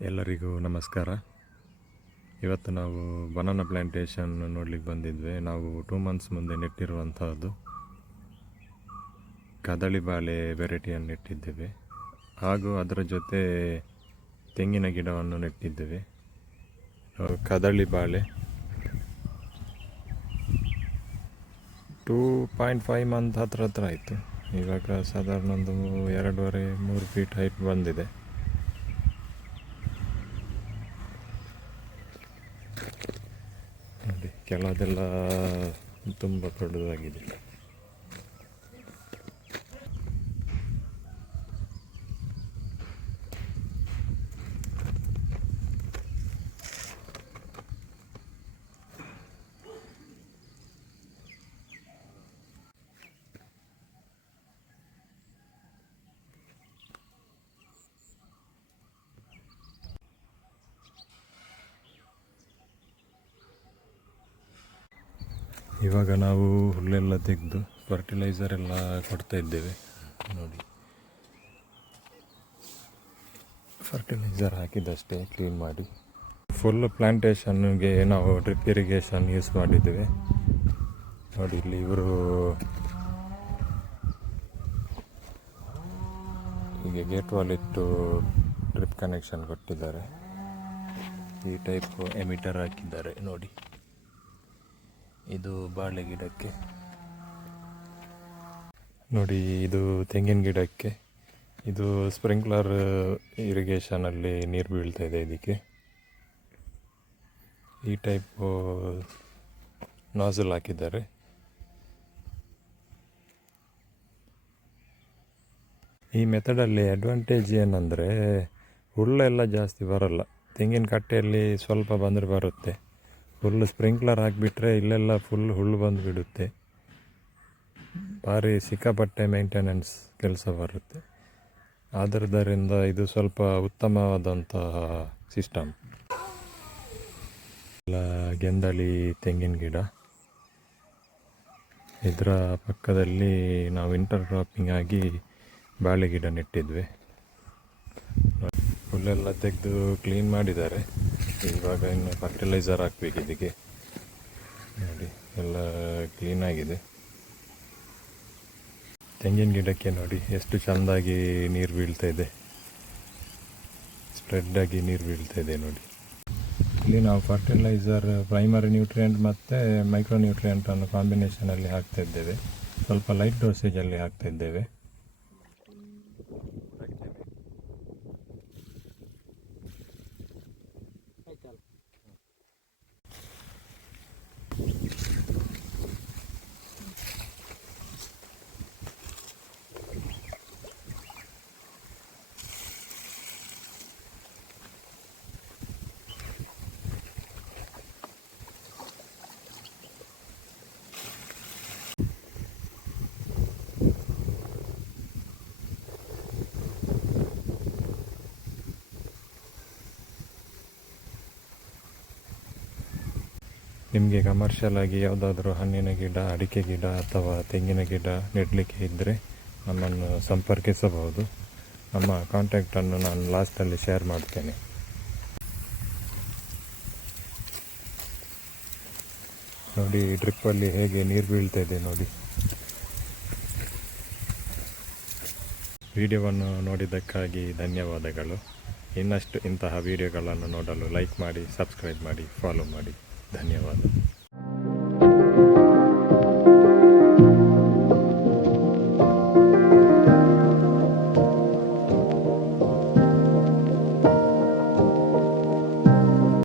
ಎಲ್ಲರಿಗೂ ನಮಸ್ಕಾರ. ಇವತ್ತು ನಾವು ಬನಾನಾ ಪ್ಲ್ಯಾಂಟೇಷನ್ ನೋಡ್ಲಿಕ್ಕೆ ಬಂದಿದ್ವಿ. ನಾವು 2 ಮಂತ್ಸ್ ಮುಂದೆ ನೆಟ್ಟಿರುವಂಥದ್ದು ಕದಳಿ ಬಾಳೆ ವೆರೈಟಿಯನ್ನು ನೆಟ್ಟಿದ್ದೇವೆ, ಹಾಗೂ ಅದರ ಜೊತೆ ತೆಂಗಿನ ಗಿಡವನ್ನು ನೆಟ್ಟಿದ್ದೇವೆ. ಕದಳಿ ಬಾಳೆ 2.5 ಮಂತ್ ಹತ್ರ ಆಯಿತು. ಇವಾಗ ಸಾಧಾರಣ ಒಂದು 2.5-3 ಫೀಟ್ ಹೈಟ್ ಬಂದಿದೆ. ನೋಡಿ, ಕೆಲವದೆಲ್ಲ ತುಂಬ ದೊಡ್ಡದಾಗಿದೆ. ಇವಾಗ ನಾವು ಹುಲ್ಲೆಲ್ಲ ತೆಗೆದು ಫರ್ಟಿಲೈಸರ್ ಎಲ್ಲ ಕೊಡ್ತಾ ಇದ್ದೇವೆ. ನೋಡಿ, ಫರ್ಟಿಲೈಸರ್ ಹಾಕಿದಷ್ಟೇ ಕ್ಲೀನ್ ಮಾಡಿ. ಫುಲ್ ಪ್ಲ್ಯಾಂಟೇಷನ್ಗೆ ನಾವು ಡ್ರಿಪ್ ಇರಿಗೇಷನ್ ಯೂಸ್ ಮಾಡಿದ್ದೇವೆ. ನೋಡಿ, ಇಲ್ಲಿ ಇವರು ಹೀಗೆ ಗೇಟ್ ವಾಲ್ ಇಟ್ಟು ಡ್ರಿಪ್ ಕನೆಕ್ಷನ್ ಕೊಟ್ಟಿದ್ದಾರೆ. ಈ ಟೈಪ್ ಎಮಿಟರ್ ಹಾಕಿದ್ದಾರೆ. ನೋಡಿ, ಇದು ಬಾಳೆ ಗಿಡಕ್ಕೆ, ನೋಡಿ ಇದು ತೆಂಗಿನ ಗಿಡಕ್ಕೆ. ಇದು ಸ್ಪ್ರಿಂಕ್ಲರ್ ಇರಿಗೇಷನಲ್ಲಿ ನೀರು ಬೀಳ್ತಾ ಇದೆ. ಇದಕ್ಕೆ ಈ ಟೈಪ್ ನಾಸಲ್ ಹಾಕಿದ್ದಾರೆ. ಈ ಮೆಥಡಲ್ಲಿ ಅಡ್ವಾಂಟೇಜ್ ಏನಂದರೆ ಹುಲ್ಲೆಲ್ಲ ಜಾಸ್ತಿ ಬರಲ್ಲ. ತೆಂಗಿನ ಕಟ್ಟೆಯಲ್ಲಿ ಸ್ವಲ್ಪ ಬಂದರೆ ಬರುತ್ತೆ. ಫುಲ್ ಸ್ಪ್ರಿಂಕ್ಲರ್ ಹಾಕಿಬಿಟ್ರೆ ಇಲ್ಲೆಲ್ಲ ಫುಲ್ ಹುಲ್ಲು ಬಂದು ಬಿಡುತ್ತೆ. ಭಾರಿ ಸಿಕ್ಕಾಪಟ್ಟೆ ಮೇಂಟೆನೆನ್ಸ್ ಕೆಲಸ ಬರುತ್ತೆ. ಆದ್ದರಿಂದ ಇದು ಸ್ವಲ್ಪ ಉತ್ತಮವಾದಂತಹ ಸಿಸ್ಟಮ್. ಎಲ್ಲ ಗೆಂದಳಿ ತೆಂಗಿನ ಗಿಡ. ಇದರ ಪಕ್ಕದಲ್ಲಿ ನಾವು ಇಂಟರ್ ಕ್ರಾಪಿಂಗ್ ಆಗಿ ಬಾಳೆ ಗಿಡ ನೆಟ್ಟಿದ್ವಿ. ಹುಲ್ಲೆಲ್ಲ ತೆಗೆದು ಕ್ಲೀನ್ ಮಾಡಿದ್ದಾರೆ. ಇವಾಗ ಇನ್ನು ಫರ್ಟಿಲೈಸರ್ ಹಾಕಬೇಕು ಇದಕ್ಕೆ. ನೋಡಿ, ಎಲ್ಲ ಕ್ಲೀನಾಗಿದೆ. ತೆಂಗಿನ ಗಿಡಕ್ಕೆ ನೋಡಿ ಎಷ್ಟು ಚೆಂದಾಗಿ ನೀರು ಬೀಳ್ತಾ ಇದೆ, ಸ್ಪ್ರೆಡ್ಡಾಗಿ ನೀರು ಬೀಳ್ತಾ ಇದೆ. ನೋಡಿ, ಇಲ್ಲಿ ನಾವು ಫರ್ಟಿಲೈಸರ್ ಪ್ರೈಮರಿ ನ್ಯೂಟ್ರಿಯೆಂಟ್ ಮತ್ತು ಮೈಕ್ರೋ ನ್ಯೂಟ್ರಿಯೆಂಟನ್ನು ಕಾಂಬಿನೇಷನಲ್ಲಿ ಹಾಕ್ತಾ ಇದ್ದೇವೆ. ಸ್ವಲ್ಪ ಲೈಟ್ ಡೋಸೇಜಲ್ಲಿ ಹಾಕ್ತಾ ಇದ್ದೇವೆ. ನಿಮಗೆ ಕಮರ್ಷಿಯಲ್ ಆಗಿ ಯಾವುದಾದ್ರೂ ಹಣ್ಣಿನ ಗಿಡ, ಅಡಿಕೆ ಗಿಡ ಅಥವಾ ತೆಂಗಿನ ಗಿಡ ನೆಡಲಿಕ್ಕೆ ಇದ್ದರೆ ನಮ್ಮನ್ನು ಸಂಪರ್ಕಿಸಬಹುದು. ನಮ್ಮ ಕಾಂಟ್ಯಾಕ್ಟನ್ನು ನಾನು ಲಾಸ್ಟಲ್ಲಿ ಶೇರ್ ಮಾಡ್ತೇನೆ. ನೋಡಿ, ಡ್ರಿಪ್ಪಲ್ಲಿ ಹೇಗೆ ನೀರು ಬೀಳ್ತಾ ಇದೆ ನೋಡಿ. ವಿಡಿಯೋವನ್ನು ನೋಡಿದ್ದಕ್ಕಾಗಿ ಧನ್ಯವಾದಗಳು. ಇನ್ನಷ್ಟು ಇಂತಹ ವಿಡಿಯೋಗಳನ್ನು ನೋಡಲು ಲೈಕ್ ಮಾಡಿ, ಸಬ್ಸ್ಕ್ರೈಬ್ ಮಾಡಿ, ಫಾಲೋ ಮಾಡಿ. ಧನ್ಯವಾದ.